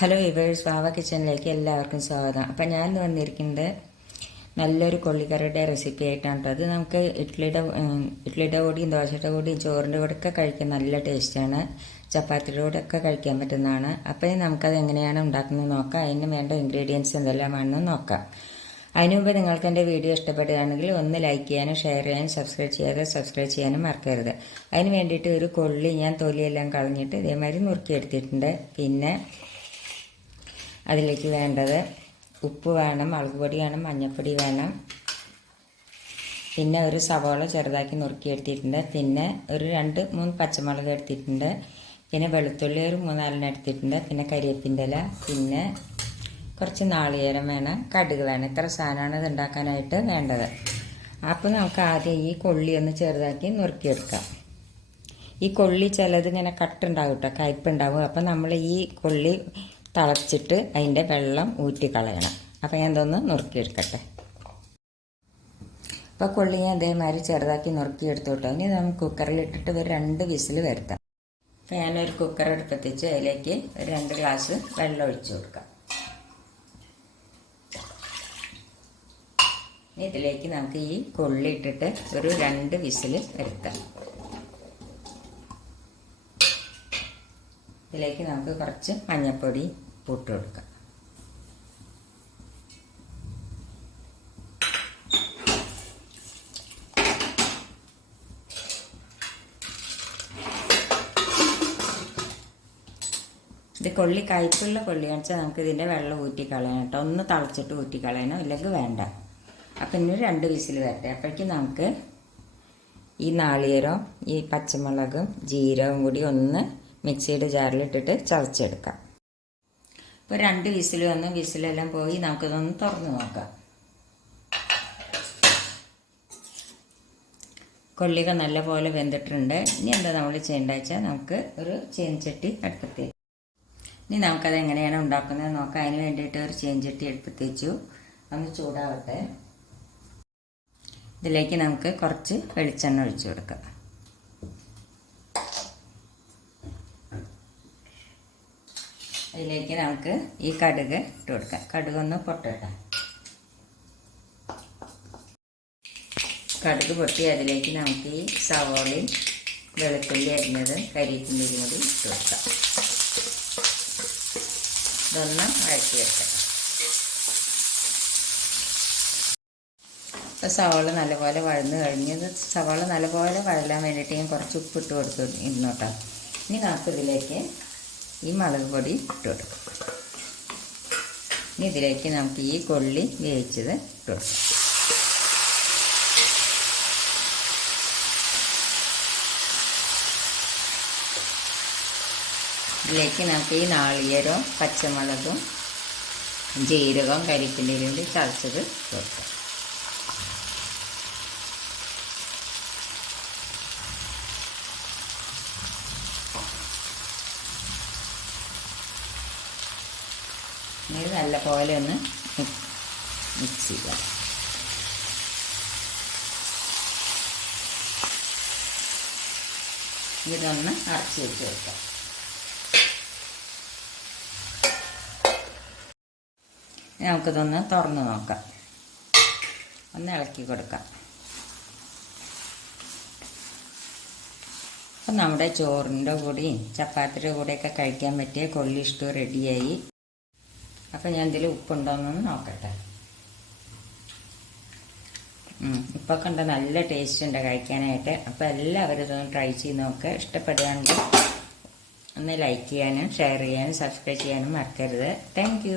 Hello ഇവേഴ്സ് വാവ കിച്ചണിലേക്ക് എല്ലാവർക്കും സ്വാഗതം. അപ്പം ഞാൻ വന്നിരിക്കുന്നത് നല്ലൊരു കൊള്ളിക്കറിയുടെ റെസിപ്പി ആയിട്ടാണ് അത് നമുക്ക് ഇഡ്ലിയുടെ ഇഡ്ഡലിയുടെ കൂടിയും ദോശയുടെ കൂടിയും ചോറിന്റെ കൂടെ ഒക്കെ കഴിക്കാൻ നല്ല ടേസ്റ്റാണ് ചപ്പാത്തിയുടെ കൂടെ ഒക്കെ കഴിക്കാൻ പറ്റുന്നതാണ്. അപ്പം നമുക്കത് എങ്ങനെയാണ് ഉണ്ടാക്കുന്നത് നോക്കാം. അതിന് വേണ്ട ഇൻഗ്രീഡിയൻസ് എന്തെല്ലാം എന്തെല്ലാമാണെന്ന് നോക്കാം. അതിനു മുമ്പ് നിങ്ങൾക്ക് എന്റെ വീഡിയോ ഇഷ്ടപ്പെടുകയാണെങ്കിൽ ഒന്ന് ലൈക്ക് ചെയ്യാനും ഷെയർ ചെയ്യാനും സബ്സ്ക്രൈബ് ചെയ്യാതെ സബ്സ്ക്രൈബ് ചെയ്യാനും മറക്കരുത്. അതിന് വേണ്ടിയിട്ട് ഒരു കൊള്ളി ഞാൻ തൊലിയെല്ലാം കളഞ്ഞിട്ട് ഇതേമാതിരി നുറുക്കിയെടുത്തിട്ടുണ്ട്. പിന്നെ അതിലേക്ക് വേണ്ടത് ഉപ്പ് വേണം മുളക് പൊടി വേണം മഞ്ഞൾപ്പൊടി വേണം. പിന്നെ ഒരു സവാള ചെറുതാക്കി നുറുക്കി എടുത്തിട്ടുണ്ട്. പിന്നെ ഒരു രണ്ട് മൂന്ന് പച്ചമുളക് എടുത്തിട്ടുണ്ട്. പിന്നെ വെളുത്തുള്ളി ഒരു മൂന്നാലെണ്ണം എടുത്തിട്ടുണ്ട്. പിന്നെ കരിയപ്പിന്റെ ഇല. പിന്നെ കുറച്ച് നാളികേരം വേണം. കടുക് വേണം. ഇത്ര സാധനമാണ് ഇത് ഉണ്ടാക്കാനായിട്ട് വേണ്ടത്. അപ്പോൾ നമുക്ക് ആദ്യം ഈ കൊള്ളി ഒന്ന് ചെറുതാക്കി നുറുക്കിയെടുക്കാം ഈ കൊള്ളി ചിലത് ഇങ്ങനെ കട്ടുണ്ടാവും കേട്ടോ. കയ്പുണ്ടാവും അപ്പം നമ്മൾ ഈ കൊള്ളി തിളച്ചിട്ട് അതിന്റെ വെള്ളം ഊറ്റി കളയണം. അപ്പം ഞാൻ ഇതൊന്ന് നുറുക്കിയെടുക്കട്ടെ. അപ്പോൾ കൊള്ളി ഞാൻ ഇതേമാതിരി ചെറുതാക്കി നുറുക്കിയെടുത്തോട്ടോ ഇനി നമുക്ക് കുക്കറിൽ ഇട്ടിട്ട് ഒരു രണ്ട് വിസിൽ വരുത്താം. അപ്പം ഞാനൊരു കുക്കർ എടുപ്പത്തിച്ച് അതിലേക്ക് ഒരു രണ്ട് ഗ്ലാസ് വെള്ളം ഒഴിച്ചു കൊടുക്കാം. ഇതിലേക്ക് നമുക്ക് ഈ കൊള്ളി ഇട്ടിട്ട് ഒരു രണ്ട് വിസിൽ വരുത്താം. ഇതിലേക്ക് നമുക്ക് കുറച്ച് മഞ്ഞൾപ്പൊടി പൂട്ട് കൊടുക്കാം. ഇത് കൊള്ളി കയ്പുള്ള കൊള്ളി കാണിച്ചാൽ നമുക്ക് ഇതിന്റെ വെള്ളം ഊറ്റി കളയണം കേട്ടോ. ഒന്ന് തളച്ചിട്ട് ഊറ്റി കളയണം ഇല്ലെങ്കിൽ വേണ്ട. അപ്പം ഇനി രണ്ട് വിസിൽ വരട്ടെ. അപ്പോഴേക്കും നമുക്ക് ഈ നാളികേരം ഈ പച്ചമുളകും ജീരകവും കൂടി ഒന്ന് മിക്സിയുടെ ജാറിലിട്ടിട്ട് ചതച്ചെടുക്കാം. ഇപ്പോൾ രണ്ട് വിസിൽ വന്ന്. വിസിലെല്ലാം പോയി നമുക്കിതൊന്ന് തുറന്ന് നോക്കാം. കൊള്ളികൾ നല്ലപോലെ വെന്തിട്ടുണ്ട്. ഇനി എന്താ നമ്മൾ ചെയ്യേണ്ടത് വെച്ചാൽ നമുക്ക് ഒരു ചേഞ്ചട്ടി അടുപ്പത്ത് ഇനി നമുക്കത് എങ്ങനെയാണ് ഉണ്ടാക്കുന്നത് നോക്കാം. അതിന് വേണ്ടിയിട്ട് ഒരു ചേഞ്ചട്ടി അടുപ്പത്ത് ഒന്ന് ചൂടാവട്ടെ. ഇതിലേക്ക് നമുക്ക് കുറച്ച് വെളിച്ചെണ്ണ ഒഴിച്ചു കൊടുക്കാം. അതിലേക്ക് നമുക്ക് ഈ കടുക് ഇട്ട് കൊടുക്കാം. കടുക് ഒന്ന് പൊട്ടട്ടെ. കടുക് പൊട്ടി അതിലേക്ക് നമുക്ക് ഈ സവോളയും വെളുത്തുള്ളി അരിഞ്ഞത് കരിയപ്പിന്റെയും കൂടി ഇട്ട് കൊടുക്കാം. ഇതൊന്ന് വഴറ്റി വെക്കാം. ഇപ്പോൾ സവാള നല്ലപോലെ വഴന്ന് കഴിഞ്ഞ് ഇത് സവാള നല്ലപോലെ വഴലാൻ വേണ്ടിയിട്ട് ഞാൻ കുറച്ച് ഉപ്പിട്ട് കൊടുത്തു ഇരുന്നോട്ടോ ഇനി നമുക്ക് ഇതിലേക്ക് ഈ മുളക് പൊടി ഇട്ട് കൊടുക്കും. ഇതിലേക്ക് നമുക്ക് ഈ കൊള്ളി വേവിച്ചത് ഇട്ട് കൊടുക്കാം. ഇതിലേക്ക് നമുക്ക് ഈ നാളികേരവും പച്ചമുളകും ജീരകവും കരിപ്പിലയും കൂടി ചതച്ചത് കൊടുക്കാം. ഇത് നല്ല പോലെ ഒന്ന് മിക്സ് ചെയ്യുക ഇതൊന്ന് അരച്ച് വെച്ച് വെക്കാം. ഇനി നമുക്കിതൊന്ന് തുറന്ന് നോക്കാം. ഒന്ന് ഇളക്കി കൊടുക്കാം. അപ്പം നമ്മുടെ ചോറിന്റെ കൂടി ചപ്പാത്തിയുടെ കൂടെയൊക്കെ കഴിക്കാൻ പറ്റിയ കൊള്ളി ഇഷ്ടം റെഡിയായി. അപ്പം ഞാൻ ഇതിൽ ഉപ്പുണ്ടോയെന്നൊന്ന് നോക്കട്ടെ. ഇപ്പം കണ്ട നല്ല ടേസ്റ്റ് ഉണ്ട് കഴിക്കാനായിട്ട്. അപ്പോൾ എല്ലാവരും ഇതൊന്ന് ട്രൈ ചെയ്ത് നോക്കുക ഇഷ്ടപ്പെടുകയാണെങ്കിൽ ഒന്ന് ലൈക്ക് ചെയ്യാനും ഷെയർ ചെയ്യാനും സബ്സ്ക്രൈബ് ചെയ്യാനും മറക്കരുത്. താങ്ക്